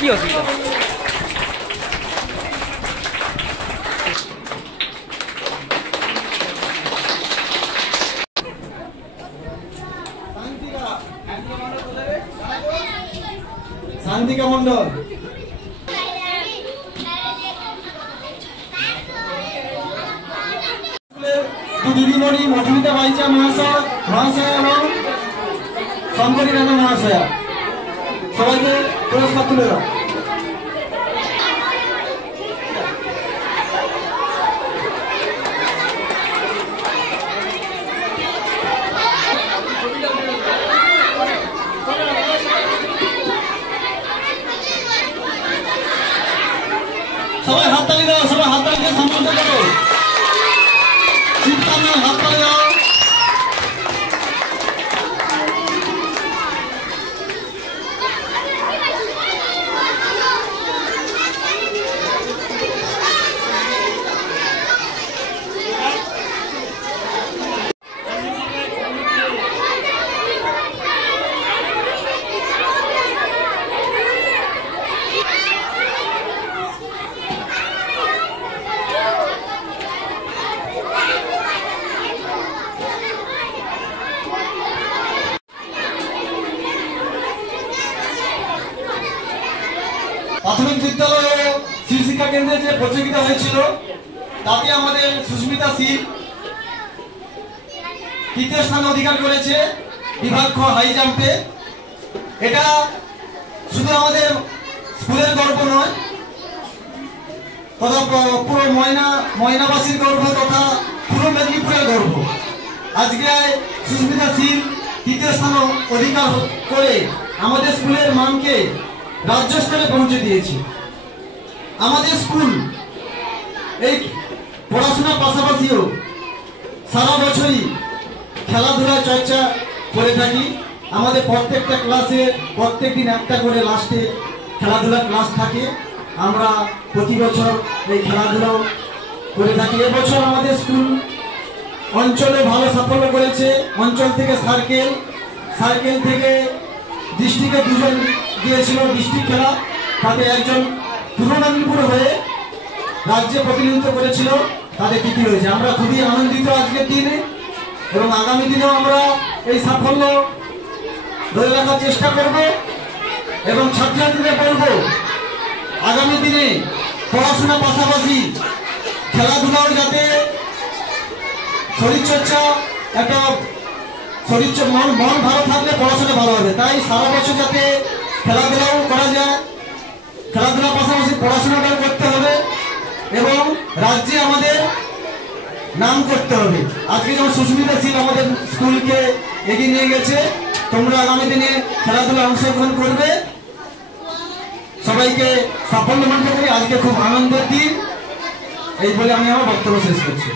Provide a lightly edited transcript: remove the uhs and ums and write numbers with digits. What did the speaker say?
কি অসুবিধা? শান্তিকা মন্ডল, দিদিমণি মধুমিতা বাইচা মহাশয় এবং শঙ্করী রানা মহাশয়া, সবাইকে পুরস্কার তুলে দাও। সবাই হাততালি দাও, সবাই হাততালি দিয়ে সম্মান করো। হাততালি দাও। প্রাথমিক বিদ্যালয় ও শিশু শিক্ষা কেন্দ্রে যে প্রতিযোগিতা হয়েছিল তাতে আমাদের সুস্মিতা শীল তৃতীয় স্থান অধিকার করেছে বিভাগ খ হাই জাম্পে। এটা শুধু আমাদের স্কুলের গর্ব নয়, তথা পুরো ময়নাবাসীর গর্ব তথা পুরো মেদিনীপুরের গর্ব। আজকে সুস্মিতা শীল তৃতীয় স্থান অধিকার করে আমাদের স্কুলের মানকে রাজ্য স্তরে পৌঁছে দিয়েছি। আমাদের স্কুল এই পড়াশোনার পাশাপাশিও সারা বছরই খেলাধুলা চর্চা করে থাকি। আমাদের প্রত্যেকটা ক্লাসে প্রত্যেক দিন একটা করে লাস্টে খেলাধুলার ক্লাস থাকে। আমরা প্রতি বছর এই খেলাধুলাও করে থাকি। এবছর আমাদের স্কুল অঞ্চলে ভালো সাফল্য করেছে। অঞ্চল থেকে সার্কেল থেকে ডিস্ট্রিক্টে দুজন গিয়েছিল ডিস্ট্রিক্ট খেলা, তাতে একজন পূর্ব মেদিনীপুর হয়ে রাজ্যে প্রতিনিধিত্ব করেছিল, তাদের তৃতীয় হয়েছে। আমরা খুবই আনন্দিত আজকের দিনে এবং আগামী দিনেও আমরা এই সাফল্য ধরে রাখার চেষ্টা করব এবং ছাত্রছাত্রীদের বলব আগামী দিনে পড়াশোনার পাশাপাশি খেলাধুলাও যাতে শরীরচর্চা একটা মন ভালো থাকলে পড়াশোনা ভালো হবে। তাই সারা বছর যাতে খেলাধুলাও করা যায়, খেলাধুলার পাশাপাশি পড়াশোনাটাও করতে হবে এবং রাজ্যে আমাদের নাম করতে হবে। আজকে যেমন সুস্মিতা শীল আমাদের স্কুলকে এগিয়ে নিয়ে গেছে, তোমরা আগামী দিনে খেলাধুলা অংশগ্রহণ করবে। সবাইকে সাফল্য মনে করি। আজকে খুব আনন্দের দিন, এই বলে আমি আমার বক্তব্য শেষ করছি।